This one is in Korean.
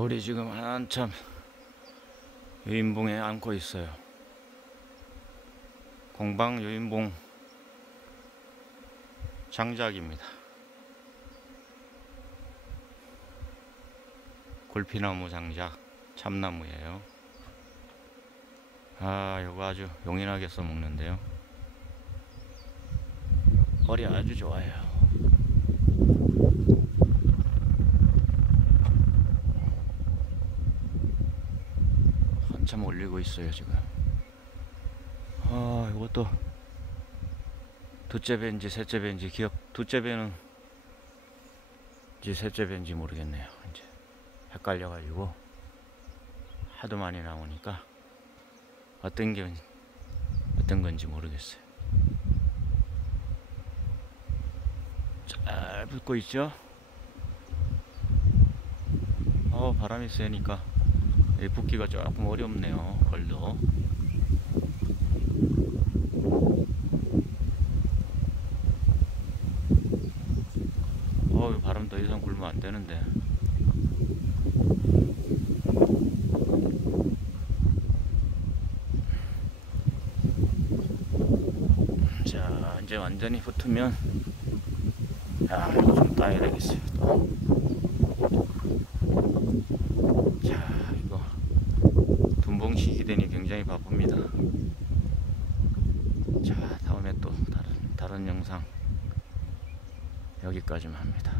벌이 지금 한참 유인봉에 안고 있어요. 공방 유인봉 장작입니다. 굴피나무 장작, 참나무예요. 아, 이거 아주 용인하게 써먹는데요. 벌이 아주 좋아요. 한참 올리고 있어요 지금. 아, 이것도 두째 배인지 셋째 배인지 두째 배는 셋째 배인지 모르겠네요. 이제 헷갈려 가지고 하도 많이 나오니까 어떤 건지 모르겠어요. 잘 붙고 있죠. 바람이 세니까 붙기가 조금 어렵네요. 벌도 바람 더 이상 불면 안 되는데. 자, 이제 완전히 붙으면 좀 따야 되겠어요. 자, 이거 둔봉 시기되니 굉장히 바쁩니다. 자, 다음에 또 다른 영상 여기까지만 합니다.